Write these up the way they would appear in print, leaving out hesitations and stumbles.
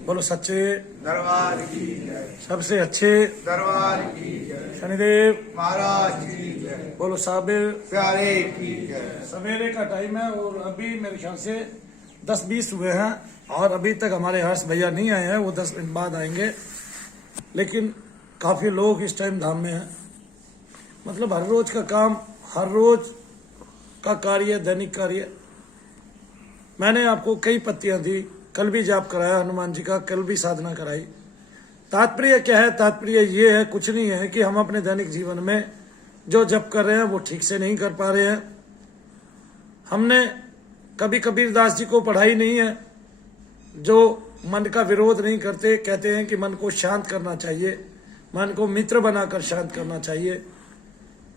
बोलो सच्चे दरबार की जय। सबसे अच्छे दरबार की जय। शनिदेव महाराज की जय। बोलो साबिर। प्यारे की जय। सवेरे का टाइम है और अभी मेरे ख्याल से 10-20 हुए हैं और अभी तक हमारे हर्ष भैया नहीं आए हैं। वो 10 मिनट बाद आएंगे, लेकिन काफी लोग इस टाइम धाम में हैं। मतलब हर रोज का काम, हर रोज का कार्य, दैनिक कार्य। मैंने आपको कई पत्तियां दी, कल भी जाप कराया हनुमान जी का, कल भी साधना कराई। तात्पर्य क्या है? तात्पर्य ये है, कुछ नहीं है कि हम अपने दैनिक जीवन में जो जप कर रहे हैं वो ठीक से नहीं कर पा रहे हैं। हमने कभी कबीरदास जी को पढ़ाई नहीं है, जो मन का विरोध नहीं करते, कहते हैं कि मन को शांत करना चाहिए, मन को मित्र बनाकर शांत करना चाहिए,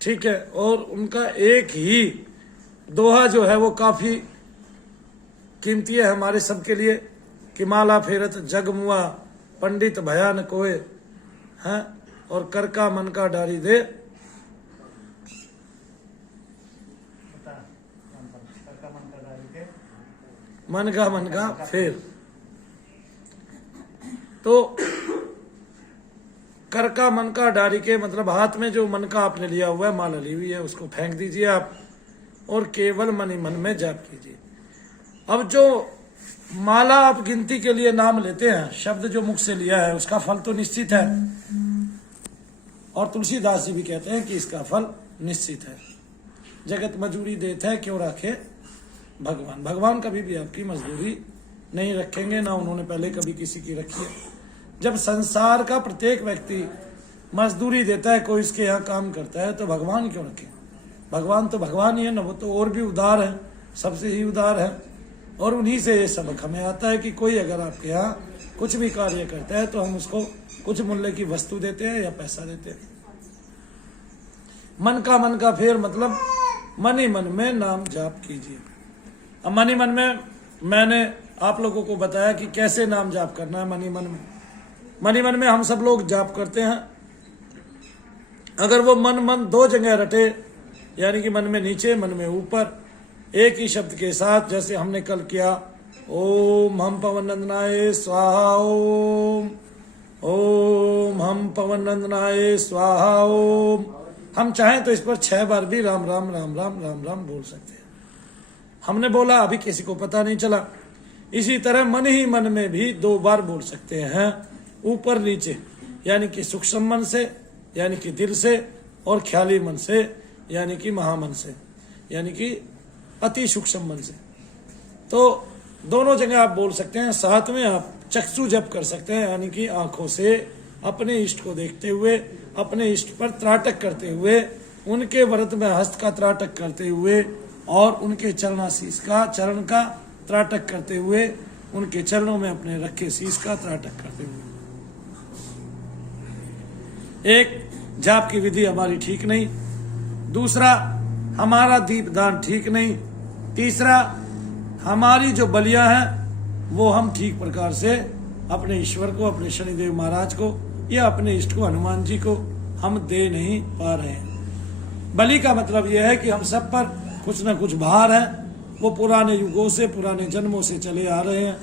ठीक है। और उनका एक ही दोहा जो है वो काफी कीमती है हमारे सबके लिए कि माला फेरत जग मुआ पंडित भयान कोय है, और कर का मन का डारी दे। मन का फेर। तो कर का मन का डारी के मतलब हाथ में जो मन का आपने लिया हुआ है, माला ली हुई है, उसको फेंक दीजिए आप और केवल मन ही मन में जाप कीजिए। अब जो माला आप गिनती के लिए नाम लेते हैं, शब्द जो मुख से लिया है उसका फल तो निश्चित है, और तुलसीदास जी भी कहते हैं कि इसका फल निश्चित है। जगत मजूरी देते हैं क्यों रखे भगवान। भगवान कभी भी आपकी मजदूरी नहीं रखेंगे, ना उन्होंने पहले कभी किसी की रखी है। जब संसार का प्रत्येक व्यक्ति मजदूरी देता है, कोई इसके यहाँ काम करता है, तो भगवान क्यों रखे? भगवान तो भगवान ही है ना, वो तो और भी उदार है, सबसे ही उदार है। और उन्हीं से ये सबक हमें आता है कि कोई अगर आपके यहाँ कुछ भी कार्य करता है तो हम उसको कुछ मूल्य की वस्तु देते हैं या पैसा देते हैं। मन का फेर मतलब मन ही मन में नाम जाप कीजिए। अब मन ही मन में मैंने आप लोगों को बताया कि कैसे नाम जाप करना है। मन ही मन में हम सब लोग जाप करते हैं। अगर वो मन दो जगह रटे, यानी कि मन में नीचे मन में ऊपर, एक ही शब्द के साथ, जैसे हमने कल किया, ओम हम पवन नंदनाय स्वाहा, ओम हम पवन नंदनाय स्वाहा ओम। हम चाहें तो इस पर 6 बार भी राम राम राम राम राम राम बोल सकते हैं। हमने बोला, अभी किसी को पता नहीं चला। इसी तरह मन ही मन में भी 2 बार बोल सकते हैं, ऊपर नीचे, यानी कि सूक्ष्म मन से, यानी कि दिल से, और ख्याली मन से, यानी कि महामन से, यानी कि अति सूक्ष्म मन से। तो दोनों जगह आप बोल सकते हैं। साथ में आप चक्षु जप कर सकते हैं, यानी कि आंखों से अपने इष्ट को देखते हुए, अपने इष्ट पर त्राटक करते हुए, उनके व्रत में हस्त का त्राटक करते हुए, और उनके चरणाशीष का, चरण का त्राटक करते हुए, उनके चरणों में अपने रखे शीश का त्राटक करते हुए। एक, जाप की विधि हमारी ठीक नहीं। दूसरा, हमारा दीपदान ठीक नहीं। तीसरा, हमारी जो बलियां हैं वो हम ठीक प्रकार से अपने ईश्वर को, अपने शनिदेव महाराज को या अपने इष्ट को, हनुमान जी को, हम दे नहीं पा रहे हैं। बलि का मतलब यह है कि हम सब पर कुछ न कुछ भार है, वो पुराने युगों से, पुराने जन्मों से चले आ रहे हैं।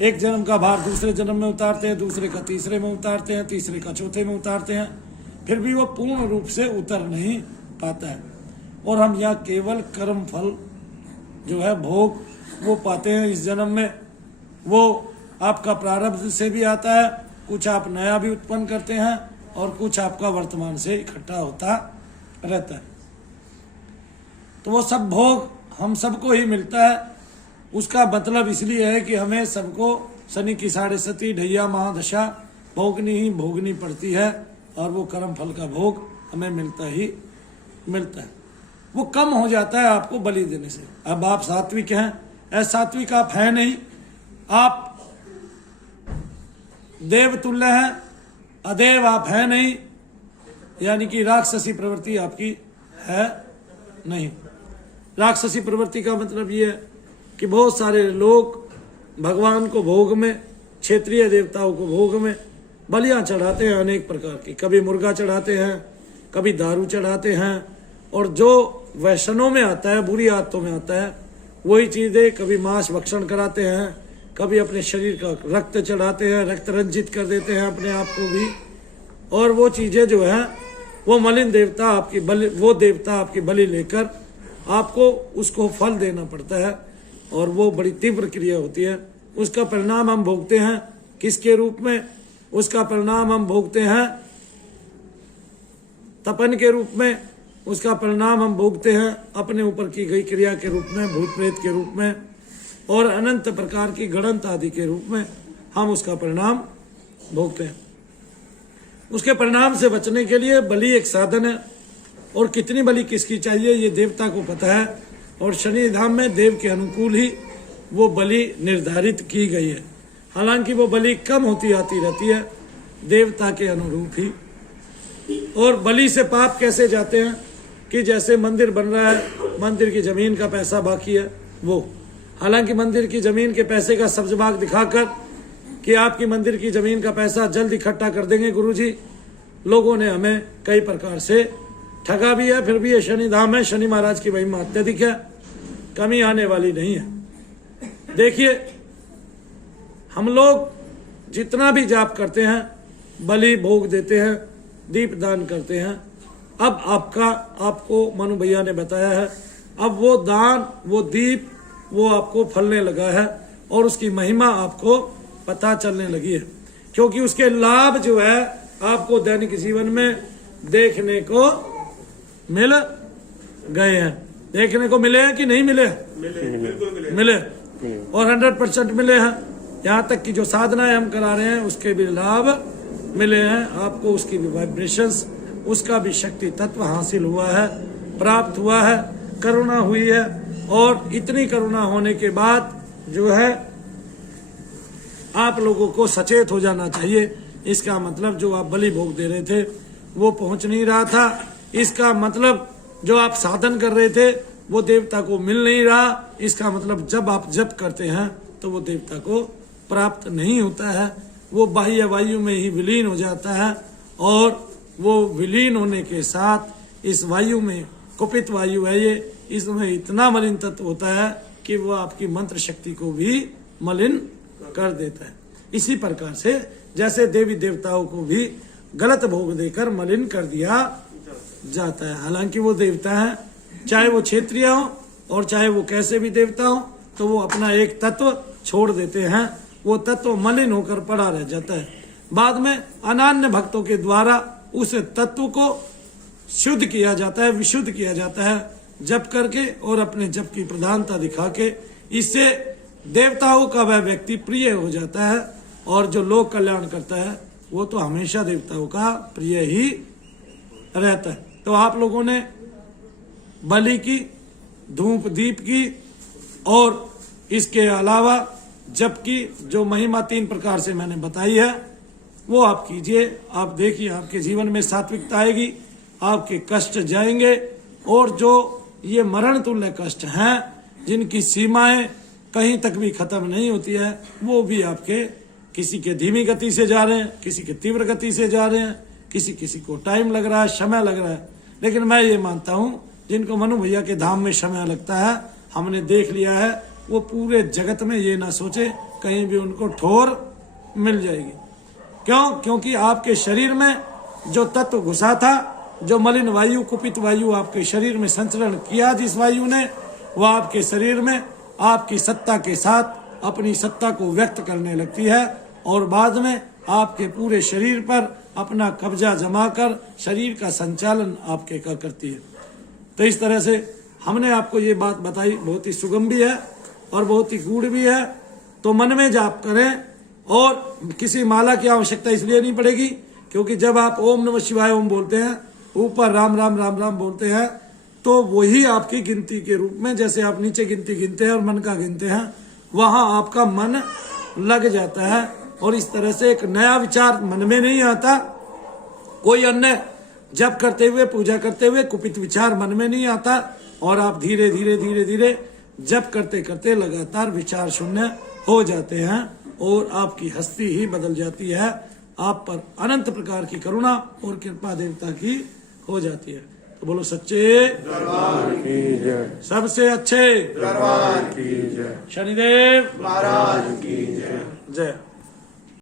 एक जन्म का भार दूसरे जन्म में उतारते हैं, दूसरे का तीसरे में उतारते हैं, तीसरे का चौथे में उतारते हैं, फिर भी वो पूर्ण रूप से उतर नहीं पाता है। और हम यहाँ केवल कर्म फल जो है, भोग, वो पाते हैं इस जन्म में। वो आपका प्रारब्ध से भी आता है, कुछ आप नया भी उत्पन्न करते हैं, और कुछ आपका वर्तमान से इकट्ठा होता रहता है। तो वो सब भोग हम सबको ही मिलता है। उसका मतलब इसलिए है कि हमें सबको शनि की 7.5 ढैया महादशा भोगनी पड़ती है, और वो कर्म फल का भोग हमें मिलता ही मिलता है। वो कम हो जाता है आपको बलि देने से। अब आप सात्विक हैं, सात्विक आप है नहीं, आप देवतुल्य हैं, अदेव आप है नहीं, यानी कि राक्षसी प्रवृत्ति आपकी है नहीं। राक्षसी प्रवृत्ति का मतलब ये है कि बहुत सारे लोग भगवान को भोग में, क्षेत्रीय देवताओं को भोग में बलियां चढ़ाते हैं अनेक प्रकार की। कभी मुर्गा चढ़ाते हैं, कभी दारू चढ़ाते हैं, और जो वैष्णव में आता है, बुरी आदतों में आता है, वही चीजें, कभी मांस भक्षण कराते हैं, कभी अपने शरीर का रक्त चढ़ाते हैं, रक्त रंजित कर देते हैं अपने आप को भी, और वो चीजें जो है वो मलिन देवता आपकी बलि, वो देवता आपकी बलि लेकर आपको उसको फल देना पड़ता है, और वो बड़ी तीव्र क्रिया होती है। उसका परिणाम हम भोगते हैं किसके रूप में? उसका परिणाम हम भोगते हैं तपन के रूप में। उसका परिणाम हम भोगते हैं अपने ऊपर की गई क्रिया के रूप में, भूत प्रेत के रूप में, और अनंत प्रकार की गणंत आदि के रूप में हम उसका परिणाम भोगते हैं। उसके परिणाम से बचने के लिए बलि एक साधन है, और कितनी बलि किसकी चाहिए ये देवता को पता है, और शनि धाम में देव के अनुकूल ही वो बलि निर्धारित की गई है। हालांकि वो बलि कम होती आती रहती है देवता के अनुरूप ही। और बलि से पाप कैसे जाते हैं कि जैसे मंदिर बन रहा है, मंदिर की जमीन का पैसा बाकी है वो, हालांकि मंदिर की जमीन के पैसे का सब्ज भाग दिखाकर कि आपकी मंदिर की जमीन का पैसा जल्द इकट्ठा कर देंगे गुरुजी, लोगों ने हमें कई प्रकार से ठगा भी है। फिर भी ये शनि धाम है, शनि महाराज की महिमा अत्यधिक है, कमी आने वाली नहीं है। देखिए, हम लोग जितना भी जाप करते हैं, बलि भोग देते हैं, दीप दान करते हैं, अब आपको मनु भैया ने बताया है, अब वो दान, वो दीप, वो आपको फलने लगा है, और उसकी महिमा आपको पता चलने लगी है, क्योंकि उसके लाभ जो है आपको दैनिक जीवन में देखने को मिल गए हैं। देखने को मिले हैं कि नहीं मिले? मिले, और 100% मिले हैं। यहाँ तक कि जो साधनाएं हम करा रहे हैं उसके भी लाभ मिले हैं आपको, उसकी भी वाइब्रेशंस, उसका भी शक्ति तत्व हासिल हुआ है, प्राप्त हुआ है, करुणा हुई है। और इतनी करुणा होने के बाद जो है आप लोगों को सचेत हो जाना चाहिए। इसका मतलब जो आप बलि भोग दे रहे थे वो पहुंच नहीं रहा था, इसका मतलब जो आप साधन कर रहे थे वो देवता को मिल नहीं रहा, इसका मतलब जब आप जप करते हैं तो वो देवता को प्राप्त नहीं होता है, वो बाह्य वायु में ही विलीन हो जाता है। और वो विलीन होने के साथ इस वायु में, कुपित वायु है ये, इसमें इतना मलिन तत्व होता है कि वो आपकी मंत्र शक्ति को भी मलिन कर देता है। इसी प्रकार से जैसे देवी देवताओं को भी गलत भोग देकर मलिन कर दिया जाता है। हालांकि वो देवता है, चाहे वो क्षत्रिय हो और चाहे वो कैसे भी देवता हो, तो वो अपना एक तत्व छोड़ देते हैं, वो तत्व मलिन होकर पड़ा रह जाता है। बाद में अनन्य भक्तों के द्वारा उस तत्व को शुद्ध किया जाता है, विशुद्ध किया जाता है जप करके, और अपने जप की प्रधानता दिखा के। इससे देवताओं का वह व्यक्ति प्रिय हो जाता है, और जो लोक कल्याण करता है वो तो हमेशा देवताओं का प्रिय ही रहता है। तो आप लोगों ने बलि की, धूप दीप की, और इसके अलावा जप की जो महिमा 3 प्रकार से मैंने बताई है वो आप कीजिए। आप देखिए आपके जीवन में सात्विकता आएगी, आपके कष्ट जाएंगे, और जो ये मरण तुल्य कष्ट हैं जिनकी सीमाएं कहीं तक भी खत्म नहीं होती है, वो भी आपके किसी के धीमी गति से जा रहे हैं, किसी के तीव्र गति से जा रहे हैं, किसी को टाइम लग रहा है, समय लग रहा है। लेकिन मैं ये मानता हूँ जिनको मनु भैया के धाम में समय लगता है, हमने देख लिया है, वो पूरे जगत में ये ना सोचे कहीं भी उनको ठोर मिल जाएगी। क्यों? क्योंकि आपके शरीर में जो तत्व घुसा था, जो मलिन वायु, कुपित वायु आपके शरीर में संचरण किया जिस वायु ने, वह आपके शरीर में आपकी सत्ता के साथ अपनी सत्ता को व्यक्त करने लगती है, और बाद में आपके पूरे शरीर पर अपना कब्जा जमाकर शरीर का संचालन आपके का करती है। तो इस तरह से हमने आपको ये बात बताई, बहुत ही सुगम भी है और बहुत ही गूढ़ भी है। तो मन में जाप करें, और किसी माला की आवश्यकता इसलिए नहीं पड़ेगी क्योंकि जब आप ओम नमः शिवाय ओम बोलते हैं, ऊपर राम राम राम राम बोलते हैं, तो वही आपकी गिनती के रूप में, जैसे आप नीचे गिनती गिनते हैं और मन का गिनते हैं, वहां आपका मन लग जाता है। और इस तरह से एक नया विचार मन में नहीं आता, कोई अन्य जप करते हुए, पूजा करते हुए कुपित विचार मन में नहीं आता, और आप धीरे धीरे धीरे धीरे जप करते करते लगातार विचार शून्य हो जाते हैं, और आपकी हस्ती ही बदल जाती है। आप पर अनंत प्रकार की करुणा और कृपा देवता की हो जाती है। तो बोलो सच्चे दरबार की जय। सबसे अच्छे दरबार की जय। शनिदेव महाराज की जय। जय।